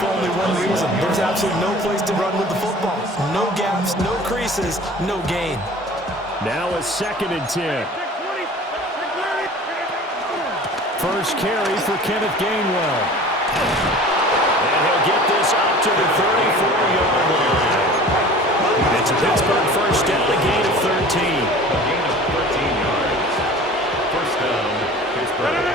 for only one reason. There's absolutely no place to run with the football. No gaps, no creases, no gain. Now a 2nd and 10. First carry for Kenneth Gainwell. And he'll get this up to the 34-yard line. It's a Pittsburgh first down, a gain of 13. A gain of 13 yards. First down, Pittsburgh.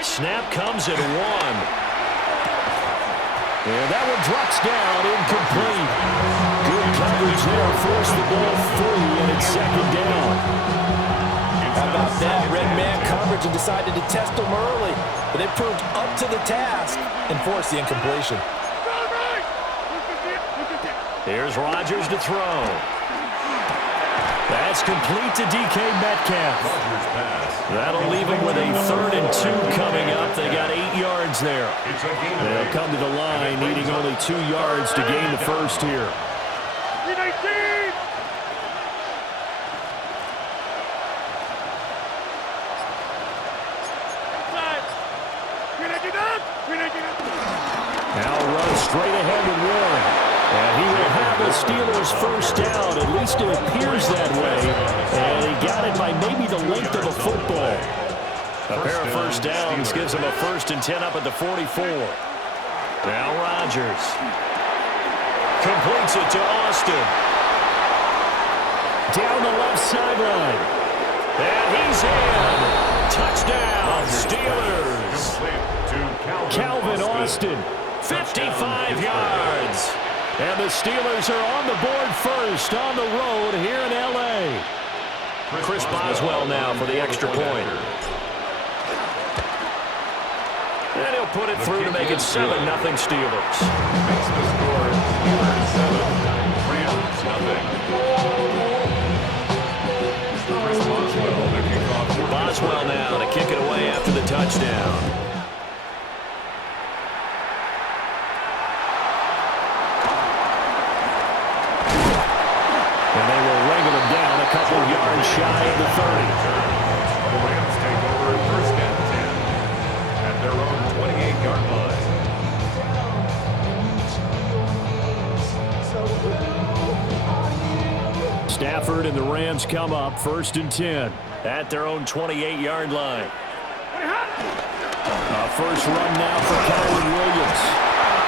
Snap comes at 1. And that one drops down, incomplete. Good coverage there, forced the ball free, and it's 2nd down. How about that? Red man coverage and decided to test them early. But they proved up to the task and forced the incompletion. Here's Rodgers to throw. That's complete to DK Metcalf. That'll leave him with a 3rd and 2 coming up. They got 8 yards there. They'll come to the line, needing only 2 yards to gain the first here. Now run straight ahead with Warren. And he will have the Steelers first down. At least it appears that way. And he got it by maybe the length of a football. A pair of first downs gives him a 1st and 10 up at the 44. Now Rodgers completes it to Austin. Down the left sideline. And he's in. Touchdown, Steelers. Calvin Austin, 55 yards. And the Steelers are on the board first on the road here in L.A. Chris Boswell now for the extra point. And he'll put it through to make it 7-0 Steelers. Makes the score Steelers 7, Rams nothing. Chris Boswell, the kickoff. Boswell now to kick it away after the touchdown. Couple yards shy of the 30. The Rams take over 1st and 10 at their own 28-yard line. Stafford and the Rams come up 1st and 10 at their own 28-yard line. A first run now for Kyron Williams.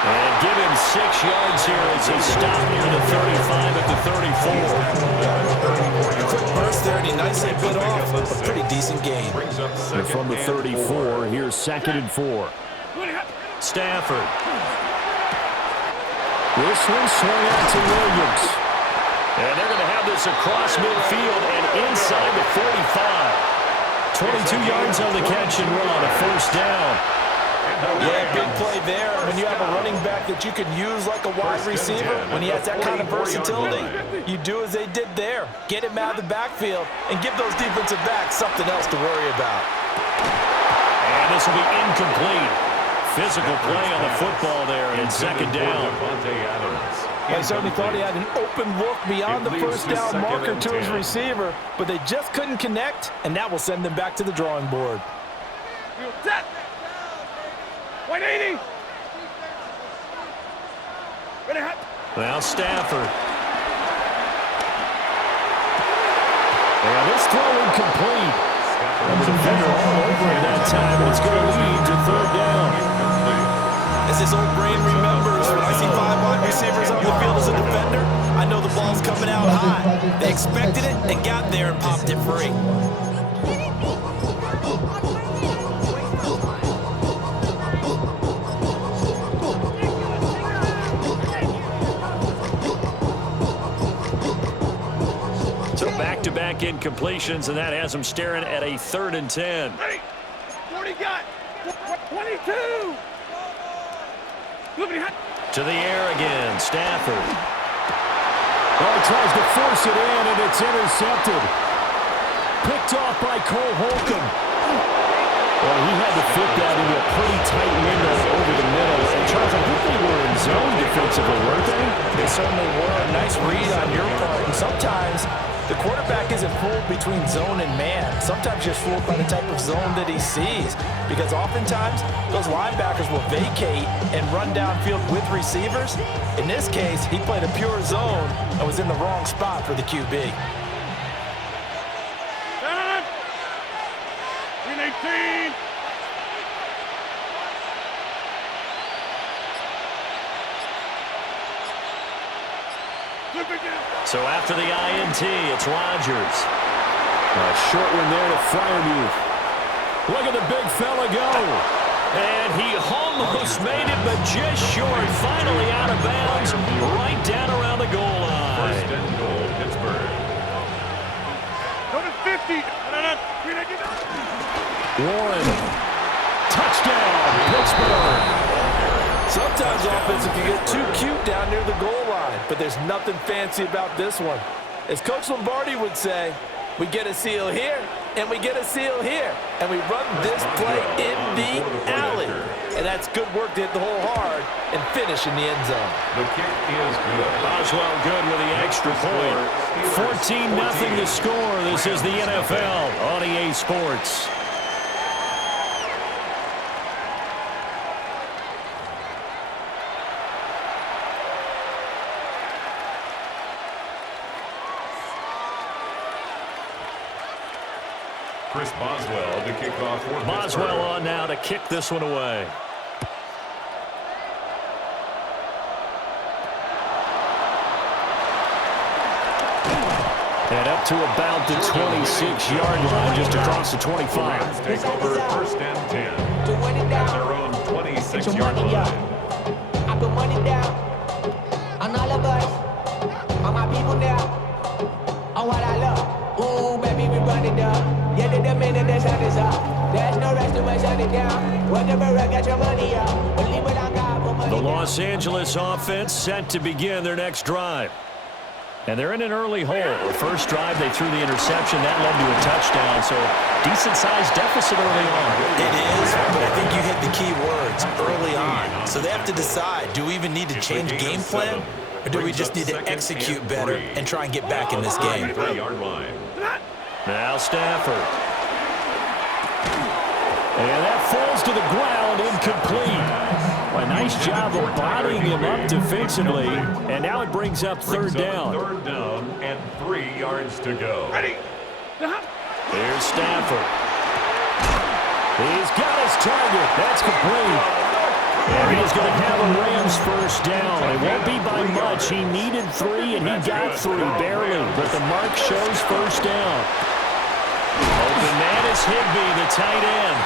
And give him 6 yards here as he stopped near the 35 at the 34. Quick burst there, and he nicely bit off. A pretty decent gain. And from the 34, here's 2nd and 4. Stafford. This one swung out to Williams. And they're going to have this across midfield and inside the 45. 22 yards on the catch and run, a first down. Yeah, big play there. When you have a running back that you can use like a wide receiver, when he has that kind of versatility, you do as they did there. Get him out of the backfield and give those defensive backs something else to worry about. And this will be incomplete. Physical play on the football there, and it's 2nd down. I certainly thought he had an open look beyond the first down marker to his receiver, but they just couldn't connect, and that will send them back to the drawing board. 180. Now Stafford. And this throw incomplete. And the defender all over it that time, and it's going to lead to 3rd down. As his old brain remembers, when I see 5 wide receivers on the field as a defender, I know the ball's coming out high. They expected it and got there and popped it free. Back-to-back incompletions, and that has them staring at a 3rd and 10. 40 got 22. To the air again, Stafford. Oh, he tries to force it in, and it's intercepted. Picked off by Cole Holcomb. Well, he had to fit that into a pretty tight window over the middle and I think they were in zone defensively, weren't they? They certainly were. Nice read on your part. And sometimes the quarterback isn't fooled between zone and man. Sometimes you're fooled by the type of zone that he sees. Because oftentimes, those linebackers will vacate and run downfield with receivers. In this case, he played a pure zone and was in the wrong spot for the QB. 18. So after the INT, it's Rodgers. A short one there to Fryermuth. Look at the big fella go. And he almost made it, but just short. Finally out of bounds, right down around the goal line. First and goal, Pittsburgh. Go to 50. Warren. Touchdown, Pittsburgh. Sometimes offense can get too cute down near the goal line, but there's nothing fancy about this one. As Coach Lombardi would say, we get a seal here, and we get a seal here, and we run this play in the alley. And that's good work to hit the hole hard and finish in the end zone. The kick is good. Boswell good with the extra point. 14-0 the score. This is the NFL on EA Sports. Chris Boswell to kick off for Boswell on now to kick this one away. And up to about the 26-yard line, just across the 25. Rams take over first and 10 at their own 26-yard line. I put money down on all of us, on my people now, on what I love. Ooh, baby, we run it down. Yeah, the minute the sun is up. There's no rest to my shut it down. Whatever, I got your money up. Believe it, I got money. The Los Angeles offense set to begin their next drive. And they're in an early hole. The first drive, they threw the interception. That led to a touchdown, so decent-sized deficit early on. It is, but I think you hit the key words, early on. So they have to decide, do we even need to change game plan, or do we just need to execute better and try and get back in this game? 3-yard line. Now Stafford. And that falls to the ground, incomplete. A nice job of bodying him up defensively, and now it brings up third down. Third down and 3 yards to go. Ready. Here's Stafford. He's got his target. That's complete. And he's going to have a Rams first down. It won't be by much. He needed 3, and he got 3, barely. But the mark shows first down. Open man is Higbee, the tight end.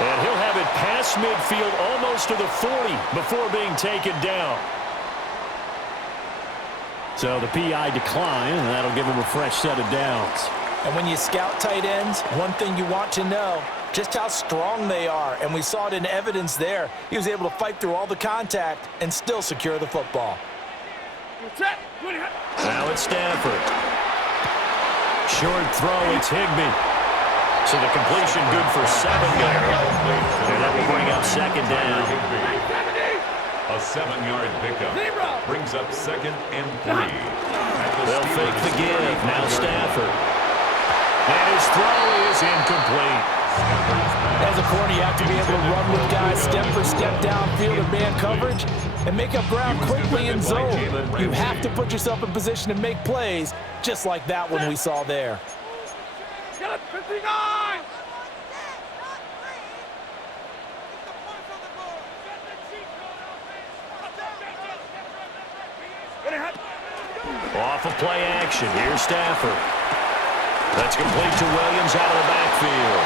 And he'll have it past midfield almost to the 40 before being taken down. So the PI decline, and that'll give him a fresh set of downs. And when you scout tight ends, one thing you want to know, just how strong they are. And we saw it in evidence there. He was able to fight through all the contact and still secure the football. Now it's Stafford. Short throw, it's Higbee. So the completion good for 7 there. And that will bring up second down. A 7-yard pickup brings up second and 3. They'll fake the give. Now Stafford. And his throw is incomplete. As a corner, you have to be able to run with guys step for step downfield in man coverage and make up ground quickly in zone. You have to put yourself in position to make plays just like that one we saw there. 59. Off of play action. Here's Stafford. That's complete to Williams out of the backfield.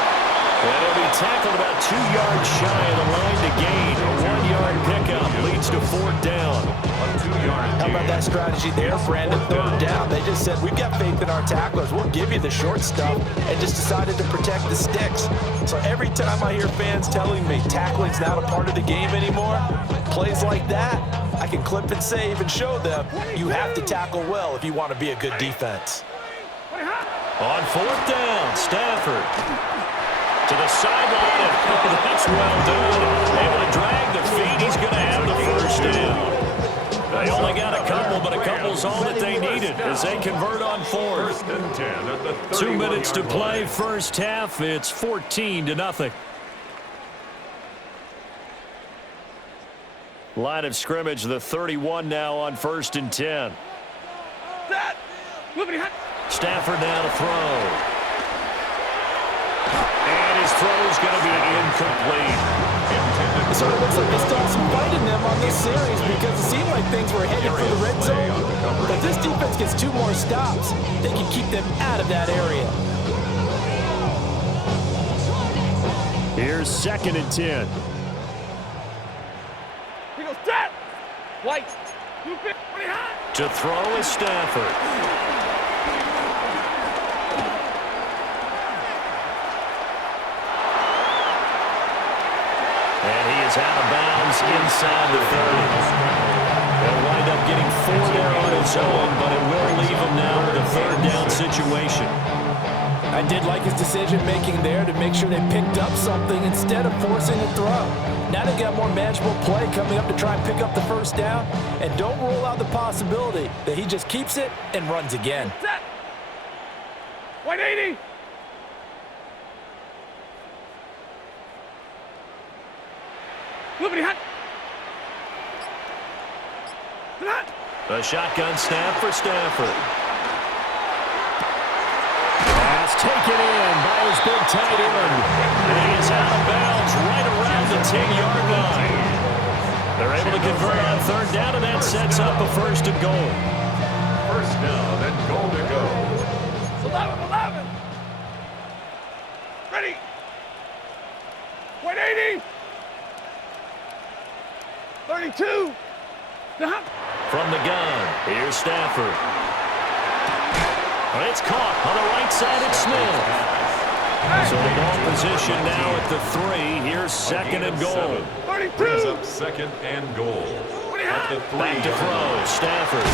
And he'll be tackled about 2 yards shy of the line to gain. A 1-yard pickup leads to fourth down. A 2-yard How about that strategy there, Brandon? Third down. They just said, we've got faith in our tacklers. We'll give you the short stuff, and just decided to protect the sticks. So every time I hear fans telling me tackling's not a part of the game anymore, plays like that, I can clip and save and show them you have to tackle well if you want to be a good defense. On fourth down, Stafford. To the sideline, and that's well done. Able to drag the feet. He's going to have the first down. They only got a couple, but a couple's all that they needed as they convert on fourth. 1st and 10 at the 31-yard 2 minutes to play, line. first half. It's 14-0. Line of scrimmage, the 31 now on 1st and 10. Set. Moving hot. Stafford now to throw. And his throw's going to be incomplete. It sort of looks like they still have some fight in them on this series because it seemed like things were headed for the red zone. But this defense gets 2 more stops. They can keep them out of that area. Here's 2nd and 10. He goes set. White. Move it. Pretty hot. To throw is Stafford. And he is out of bounds inside the 30. They'll wind up getting 4 there on its own, but it will leave him now with a 3rd down situation. I did like his decision-making there to make sure they picked up something instead of forcing a throw. Now they got more manageable play coming up to try and pick up the first down, and don't rule out the possibility that he just keeps it and runs again. Set. 180. Moving hot. Hot. A shotgun snap for Stafford. Pass taken in by his big tight end. And he is out of bounds right around the 10-yard line. They're able to convert on 3rd down, and that sets up a 1st and goal. 1st down and goal to go. 11. Ready. 180. 32. From the gun, here's Stafford. It's caught on the right side of Smith. So the ball position now at the 3. Here's 2nd and goal. 32. Brings up 2nd and goal. At the 3. Back to throw, Stafford.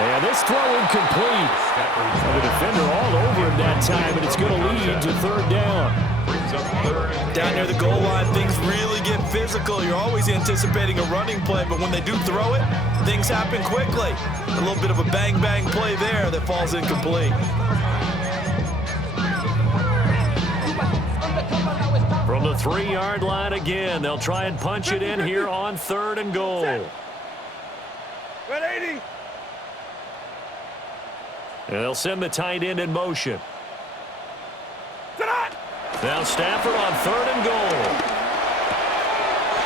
And this throw incomplete. And the defender all over him that time, and it's going to lead to 3rd down. Brings up 3rd and Down near the goal line, things really get physical. You're always anticipating a running play, but when they do throw it, things happen quickly. A little bit of a bang-bang play there that falls incomplete. From the 3-yard line again, they'll try and punch it in here on 3rd and goal. 180. And they'll send the tight end in motion. Set hot. Now Stafford on 3rd and goal.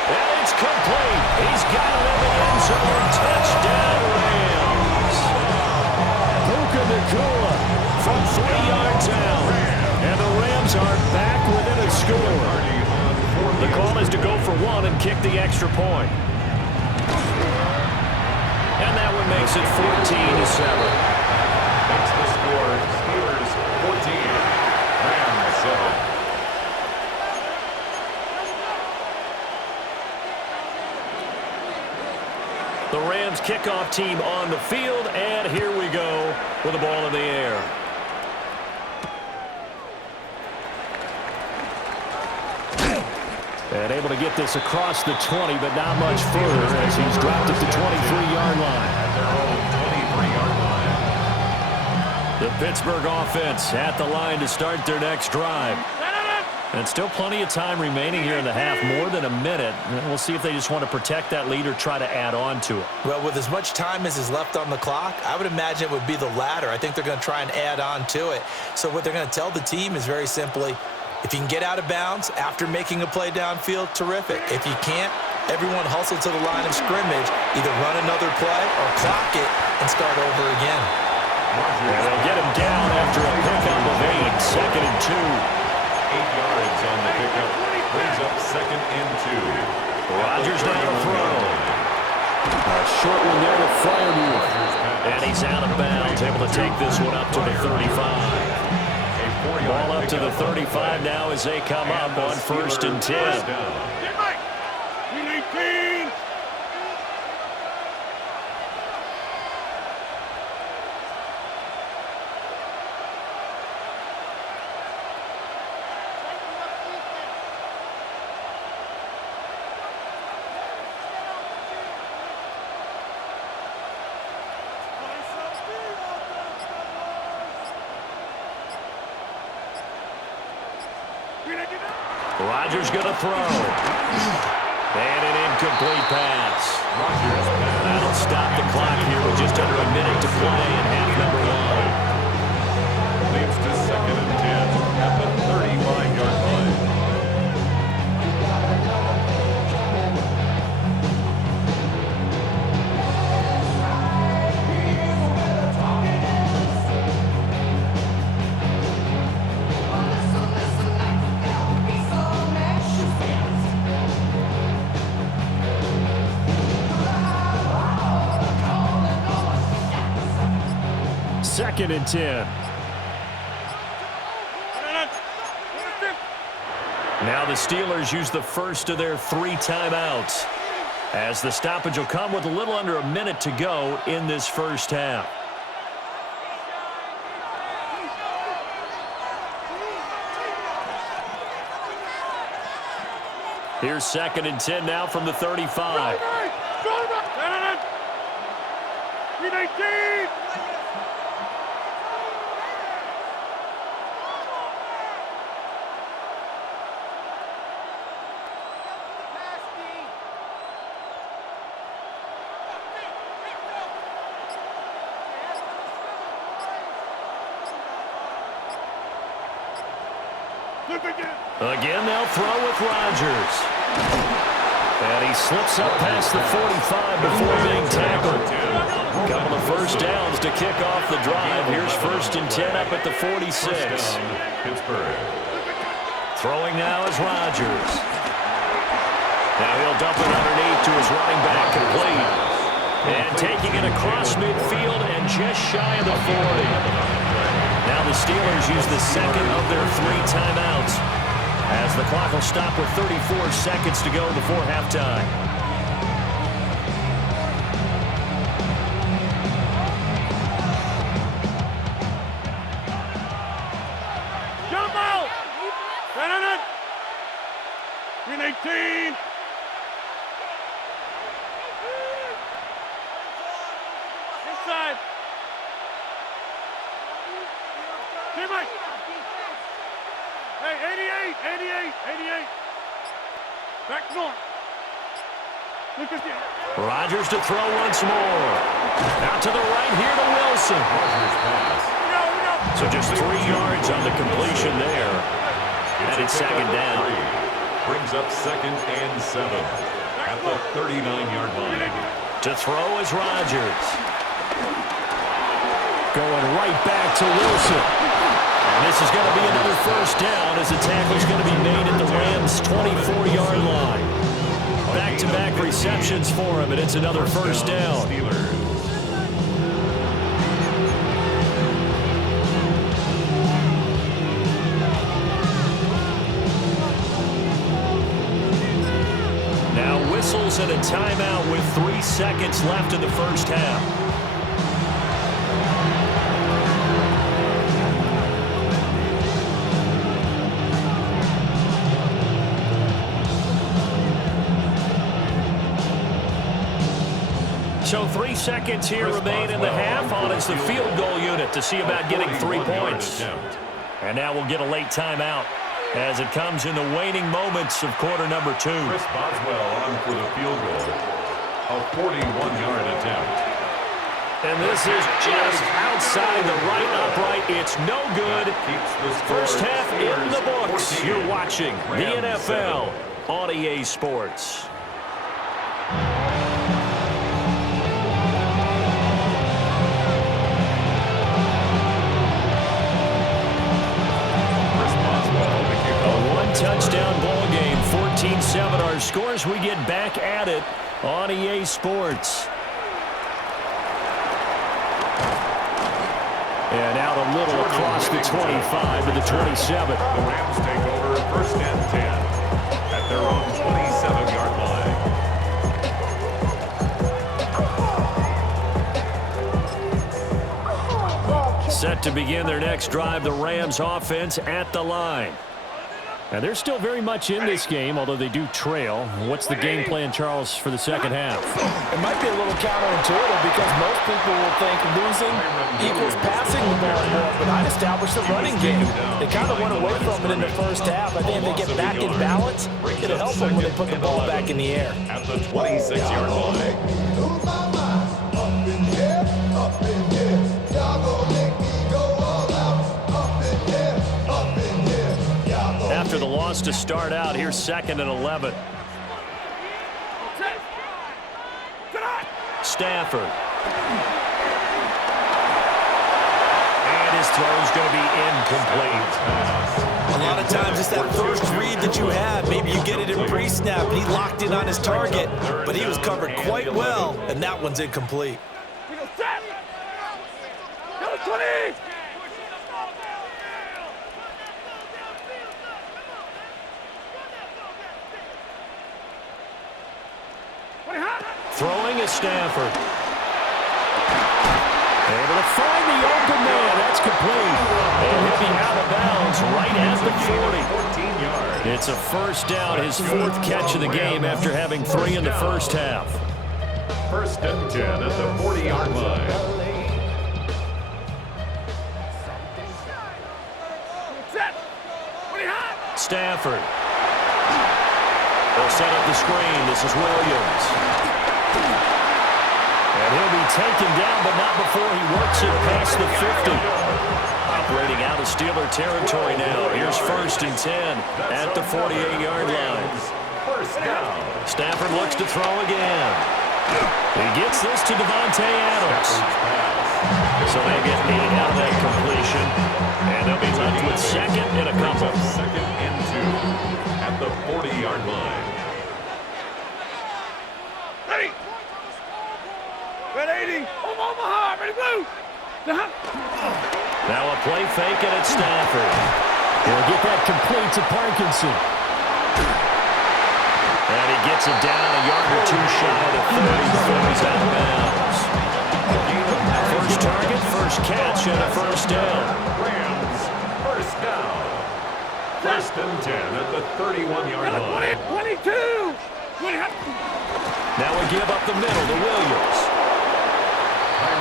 And it's complete. He's got it in the end zone. Touchdown, Rams. Puka Nacua from 3 yards out. And the Rams are back within a score. The call is to go for 1 and kick the extra point. And that one makes it 14-7. makes the score Steelers 14, Rams 7. The Rams kickoff team on the field, and here we go with the ball in the air. And able to get this across the 20, but not much further as he's dropped it to 23-yard line. At their own 23-yard line. The Pittsburgh offense at the line to start their next drive. And still plenty of time remaining here in the half, more than a minute. We'll see if they just want to protect that lead or try to add on to it. Well, with as much time as is left on the clock, I would imagine it would be the latter. I think they're going to try and add on to it. So what they're going to tell the team is very simply, if you can get out of bounds after making a play downfield, terrific. If you can't, everyone hustle to the line of scrimmage, either run another play or clock it and start over again. And they'll get him down after a pickup of 8, 2nd and 2. 8 yards on the pickup. Brings up 2nd and 2. Rodgers down to throw. A short one there to Freiermuth. And he's out of bounds, able to take this one up to the 35. Ball up to the 35 now as they come up on 1st and 10. Get Mike. 18. Rodgers going to throw. And an incomplete pass. That'll stop the clock here with just under a minute to play in half number one. Leads to 2nd and 10 at the 35-yard line. Second and 10. Now the Steelers use the first of their 3 timeouts, as the stoppage will come with a little under a minute to go in this first half. Here's 2nd and 10 now from the 35. Again, they'll throw with Rodgers. And he slips up past the 45 before being tackled. Couple of first downs to kick off the drive. Here's 1st and 10 up at the 46. Throwing now is Rodgers. Now he'll dump it underneath to his running back, complete. And taking it across midfield and just shy of the 40. Now the Steelers use the second of their 3 timeouts, as the clock will stop with 34 seconds to go before halftime. Jump out! 18! Inside! Teammate! Hey, 88! Back north. Look at you. Rodgers to throw once more. Out to the right here to Wilson. So just 3 yards on the completion there. And it's 2nd down. Brings up 2nd and 7 at the 39-yard line. To throw is Rodgers. Going right back to Wilson. And this is going to be another first down, as the tackle is going to be made at the Rams' 24-yard line. Back-to-back receptions for him, and it's another first down. Now whistles and a timeout with 3 seconds left in the first half. So 3 seconds here remain in the half. On is the field goal unit to see about getting 3 points. And now we'll get a late timeout as it comes in the waning moments of quarter number 2. Chris Boswell on for the field goal. A 41-yard attempt. And this is just outside the right upright. It's no good. First half in the books. You're watching the NFL on EA Sports. Touchdown ball game, 14-7 our scores. We get back at it on EA Sports. And out a little across the 25 to the 27. The Rams take over 1st and 10 at their own 27-yard line. Set to begin their next drive, the Rams offense at the line. And they're still very much in this game, although they do trail. What's the game plan, Charles, for the second half? It might be a little counterintuitive because most people will think losing equals passing the ball more, but I'd establish the running game. They kind of went away from it in the first half. I think if they get back in balance, it'll help them when they put the ball back in the air. At the 26-yard line. After the loss to start out, here's 2nd and 11. Stafford. And his throw's going to be incomplete. A lot of times it's that first read that you have. Maybe you get it in pre-snap, and he locked in on his target, but he was covered quite well, and that one's incomplete. Throwing is Stafford. Able to find the open man. That's complete. And he'll be out of bounds right at the 40. It's a first down, his 4th catch of the game after having 3 in the first half. 1st and 10 at the 40-yard line. Stafford. They'll set up the screen. This is Williams. And he'll be taken down, but not before he works it past the 50. Operating out of Steeler territory now. Here's 1st and 10 at the 48-yard line. Stafford looks to throw again. He gets this to Devontae Adams. So they get 8 out of that completion. And they'll be left with 2nd and a couple. 2nd and 2 at the 40-yard line. Ready? Red 80. Omaha. Ready, blue. Now a play fake, and it's Stafford. He'll get that complete to Parkinson. And he gets it down a yard or 2 shy of the 30 before he's out of bounds. First target, first catch, and a first down. Rams, first down. 1st and 10 at the 31-yard line. 22. Now we give up the middle to Williams.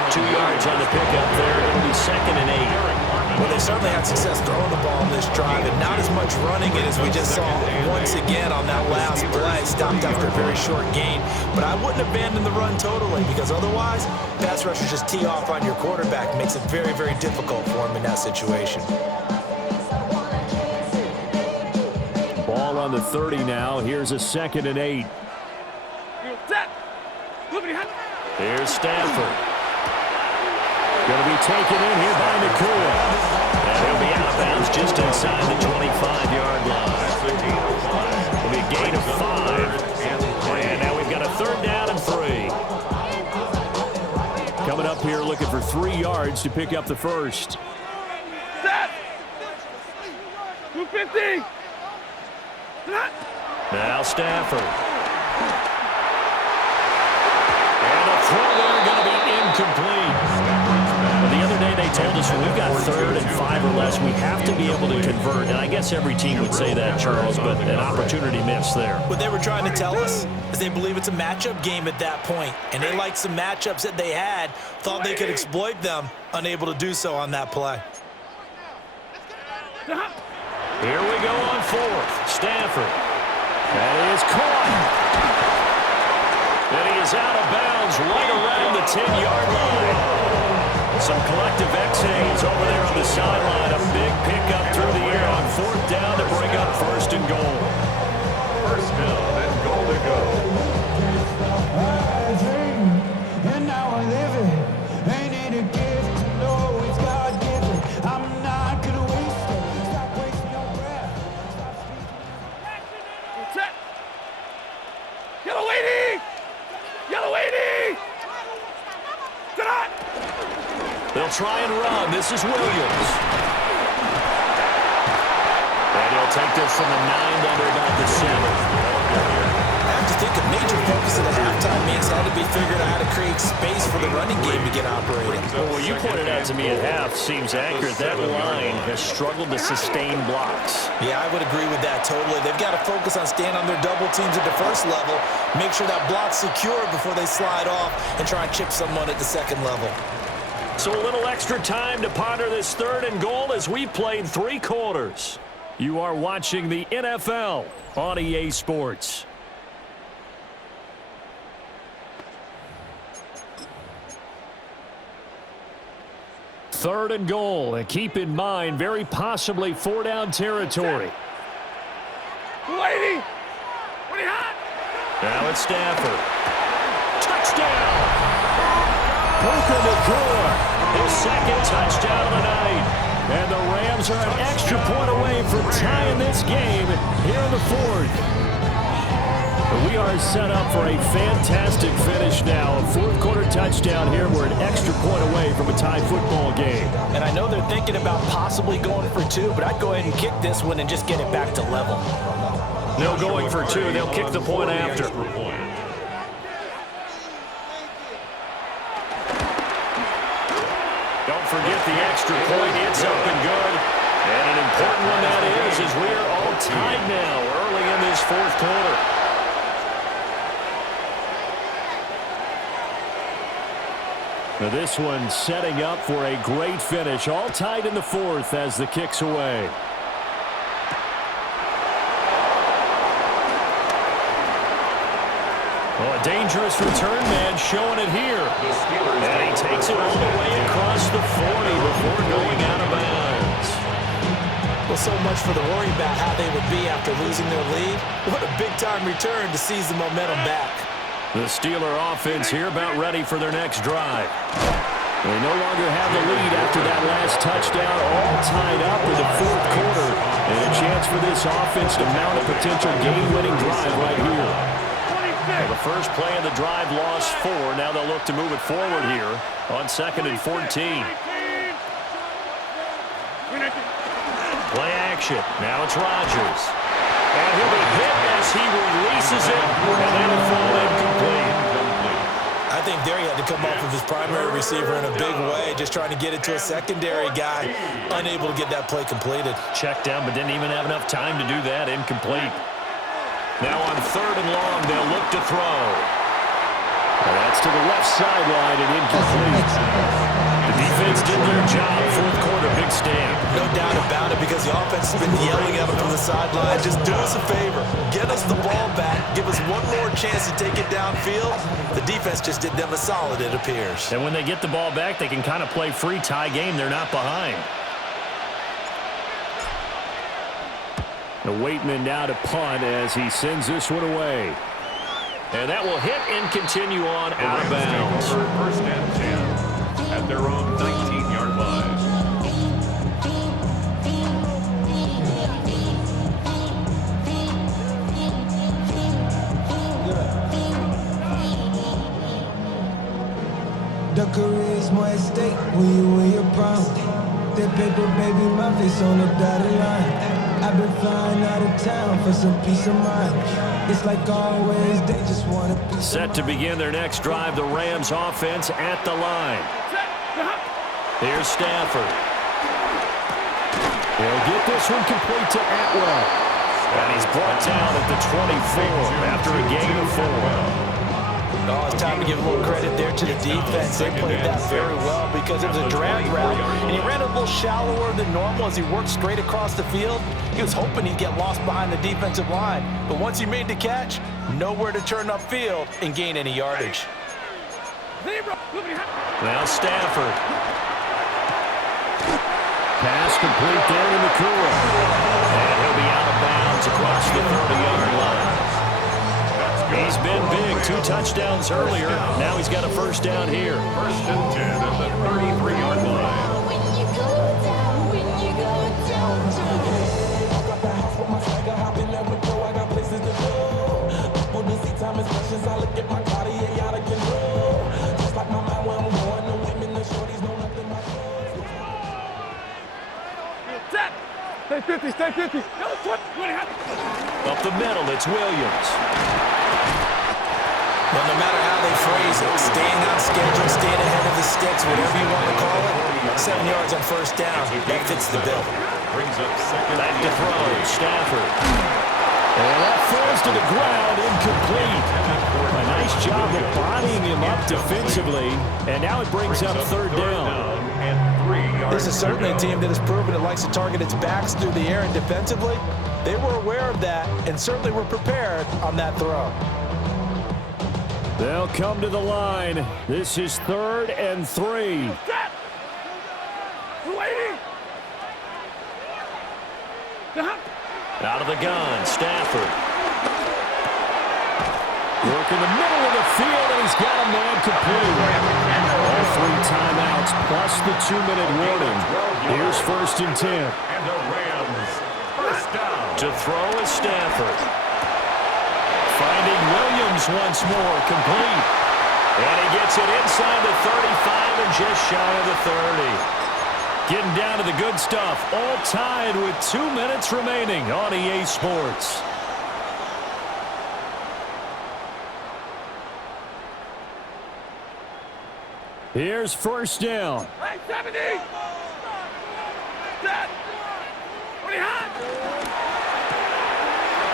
2 yards on the pickup there. It'll be 2nd and 8. Well, they certainly had success throwing the ball on this drive, and not as much running it as we just saw once again on that last play. Stopped after a very short gain. But I wouldn't abandon the run totally, because otherwise, pass rushers just tee off on your quarterback. Makes it very, very difficult for him in that situation. Ball on the 30 now. Here's a 2nd and 8. Here's Stafford. Going to be taken in here by Nakua. And he'll be out of bounds just inside the 25-yard line. It'll be a gain of 5. And now we've got a 3rd down and 3. Coming up here looking for 3 yards to pick up the first. Set. 250. Now Stafford. And a throw there going to be incomplete. The other day they told us when we've got 3rd and 5 or less, we have to be able to convert. And I guess every team would say that, Charles, but an opportunity missed there. What they were trying to tell us is they believe it's a matchup game at that point, and they liked some matchups that they had, thought they could exploit them, unable to do so on that play. Here we go on 4th. Stafford. That is caught. And he is out of bounds right around the 10-yard line. Some collective exhales over there on the sideline. A big pickup through the air on 4th down to bring up 1st and goal. 1st down and goal to go. And now I live it. Ain't it a gift to know it's God-given? I'm not gonna waste it. Stop wasting your breath. Stop speaking. Yellow 80. Yellow 80. Tonight. They'll try and run. This is Williams. And he'll take this from the 9 down to about the 7. I have to think of major focus of the halftime means had to be figuring out how to create space for the running game to get operating. Well, what you pointed out to me at half seems accurate. That line has struggled to sustain blocks. Yeah, I would agree with that totally. They've got to focus on staying on their double teams at the first level, make sure that block's secure before they slide off, and try and chip someone at the second level. So a little extra time to ponder this 3rd and goal as we've played 3 quarters. You are watching the NFL on EA Sports. Third and goal, and keep in mind, very possibly 4-down territory. Lady! What are you hot? Now it's Stafford. Touchdown! Puka Nacua, his 2nd touchdown of the night. And the Rams are an extra point away from tying this game here in the 4th. We are set up for a fantastic finish now. A 4th quarter touchdown here. We're an extra point away from a tie football game. And I know they're thinking about possibly going for 2, but I'd go ahead and kick this one and just get it back to level. No going for 2. They'll kick the point after. Don't forget the extra point. It's up and good. And an important one that is, as we are all tied now early in this 4th quarter. Now this one setting up for a great finish. All tied in the 4th as the kick's away. Oh, a dangerous return man showing it here. And he takes it all the way across the 40 before going out of bounds. Well, so much for the worry about how they would be after losing their lead. What a big-time return to seize the momentum back. The Steeler offense here about ready for their next drive. They no longer have the lead after that last touchdown, all tied up in the 4th quarter. And a chance for this offense to mount a potential game-winning drive right here. Well, the first play of the drive lost 4. Now they'll look to move it forward here on 2nd and 14. Play action. Now it's Rodgers. And he'll be hit as he releases it, and that'll fall incomplete. I think there he had to come off of his primary receiver in a big way, just trying to get it to a secondary guy, unable to get that play completed. Checked down, but didn't even have enough time to do that. Incomplete. Now on 3rd and long, they'll look to throw. And that's to the left sideline and incomplete. The defense did their job. 4th quarter, big stand. No doubt about it, because the offense has been yelling at him from the sideline. Just do us a favor. Get us the ball back. Give us one more chance to take it downfield. The defense just did them a solid, it appears. And when they get the ball back, they can kind of play free tie game. They're not behind. The Waitman now to punt as he sends this one away. And that will hit and continue on out of bounds. 1st and 10 at their own 19-yard line. The career's more at stake when you win your prime. That paper, baby, my face on the dotted line. I've been flying out of town for some peace of mind. It's like always, they just want to be set to begin their next drive. The Rams offense at the line. Here's Stafford. He'll get this one complete to Atwell. And he's brought down at the 24 after a gain of 4. Oh, it's time to give a little credit there to the defense. They played that very well because it was a drag route, and he ran a little shallower than normal as he worked straight across the field. He was hoping he'd get lost behind the defensive line, but once he made the catch, nowhere to turn upfield and gain any yardage. Now Stafford. Pass complete there to Nacua. And he'll be out of bounds across the 30-yard line. He's been big. 2 touchdowns earlier. Now he's got a 1st down here. 1st and 10 at the 33-yard line. Stay 50, stay 50. Up the middle, it's Williams. Well, no matter how they phrase it, staying on schedule, staying ahead of the sticks, whatever you want to call it, 7 yards on first down, that fits the bill. Brings up second. Back to throw, Stafford. And that falls to the ground, incomplete. A nice job of bodying him up defensively, and now it brings up third down. And 3 yards. This is certainly a team that has proven it likes to target its backs through the air, and defensively, they were aware of that and certainly were prepared on that throw. They'll come to the line. This is 3rd and 3. Set. Waiting. Out of the gun, Stafford. Work in the middle of the field, and he's got a man complete. All 3 timeouts plus the 2-minute warning. Here's 1st and 10. And the Rams. First down. To throw is Stafford. Finding Williams once more, complete. And he gets it inside the 35 and just shy of the 30. Getting down to the good stuff, all tied with 2 minutes remaining on EA Sports. Here's 1st down. Hey, 70. Set. 20 hot.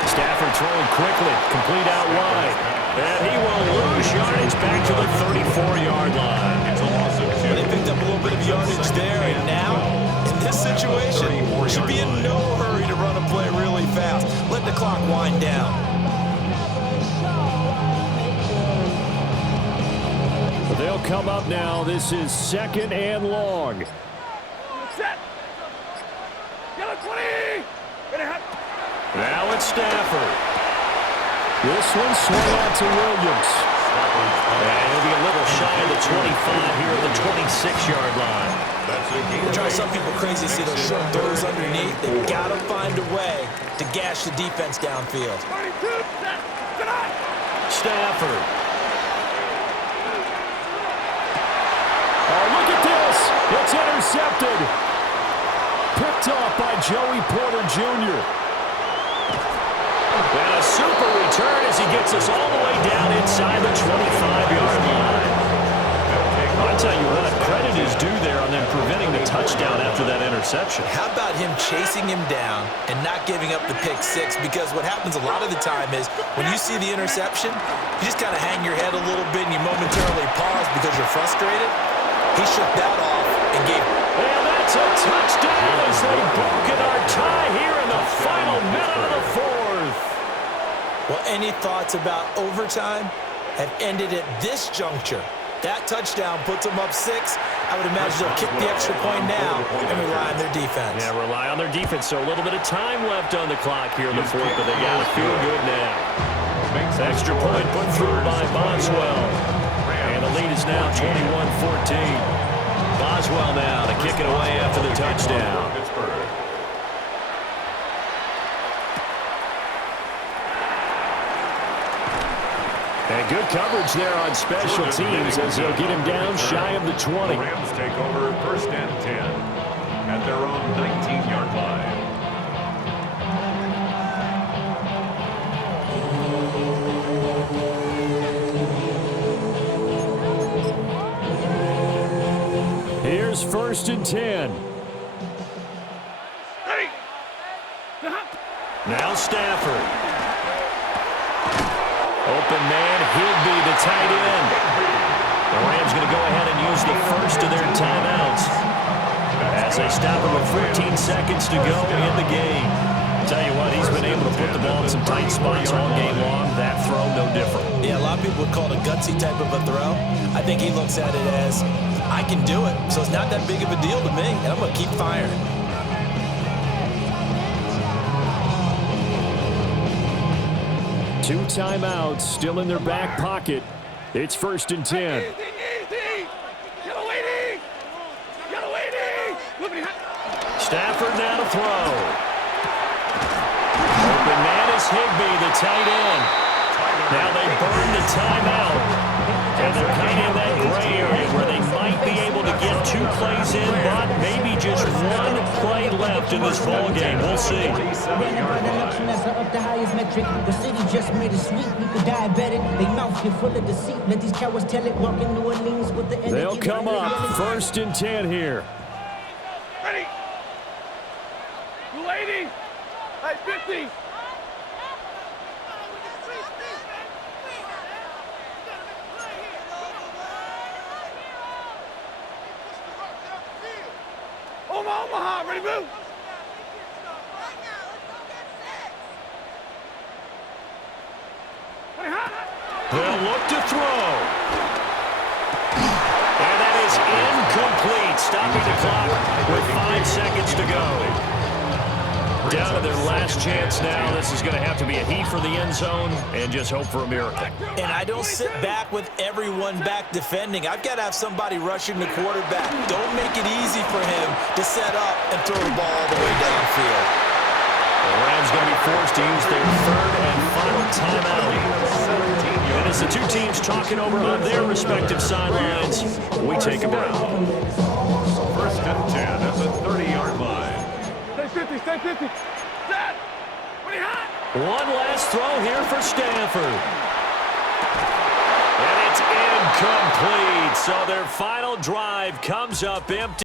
Stafford throwing quickly, complete out wide. And he will lose yardage back to the 34-yard line. It's a loss of 2. They picked up a little bit of yardage there, and now, in this situation, should be in no hurry to run a play really fast. Let the clock wind down. They'll come up now. This is 2nd and long. Set. Yellow 20. Ready hot. Now it's Stafford. This one swung out to Williams. And he'll be a little shy of the 25 here at the 26-yard line. We're trying some people crazy to see those short throws underneath. They've got to find a way to gash the defense downfield. 22. Set. Tonight. Stafford. Oh, look at this. It's intercepted. Picked off by Joey Porter Jr. And a super return as he gets us all the way down inside the 25-yard line. I'll tell you what, credit is due there on them preventing the touchdown after that interception. How about him chasing him down and not giving up the pick six? Because what happens a lot of the time is when you see the interception, you just kind of hang your head a little bit and you momentarily pause because you're frustrated. He shook that off and gave. And that's a touchdown as they've broken our tie here in the final minute of the 4th. Well, any thoughts about overtime have ended at this juncture. That touchdown puts them up 6. I would imagine they'll kick the extra point now and rely on their defense. Yeah, rely on their defense. So a little bit of time left on the clock here in the 4th, but they got to feel good now. Extra point put through by Boswell. And the lead is now 21-14. Boswell now to kick it away after the touchdown. And good coverage there on special teams as they'll get him down shy of the 20. The Rams take over 1st and 10 at their own 19-yard line. Here's 1st and 10. Ready. Now Stafford. Open man, Higbee, the tight end. The Rams going to go ahead and use the first of their timeouts as they stop it with 14 seconds to go in the game. Tell you what, he's been able to put the ball in some tight spots all game long. That throw, no different. Yeah, a lot of people would call it a gutsy type of a throw. I think he looks at it as, I can do it, so it's not that big of a deal to me, and I'm going to keep firing. Two timeouts still in their back pocket. It's 1st and 10. Easy, easy. Yellow 80. Yellow 80. Stafford now to throw. Open man is Higbee, the tight end. Now they burn the timeout. And they're kind of in that gray area where they might be able to get 2 plays in, but maybe just 1 play left in this ball game. We'll see. Up the highest metric. The city just made it sweet. We could diabetic. They mouth get full of deceit. Let these cowards tell it. Walk in New Orleans with the energy. They'll come up 1st and 10 here. Ready. 280. Hey, 50. Omaha, ready, move. They'll look to throw. And that is incomplete. Stopping the clock with 5 seconds to go. Down to their last chance now. This is going to have to be a heat for the end zone and just hope for a miracle. And I don't sit back with everyone back defending. I've got to have somebody rushing the quarterback. Don't make it easy for him to set up and throw the ball all the way downfield. The Rams going to be forced to use their 3rd and final timeout. And as the 2 teams talking over on their respective sidelines, we take a break. 1st and 10 at the 30-yard line. Stay 50, stay 50. Set. Pretty hot. One last throw here for Stanford. And it's incomplete. So their final drive comes up empty.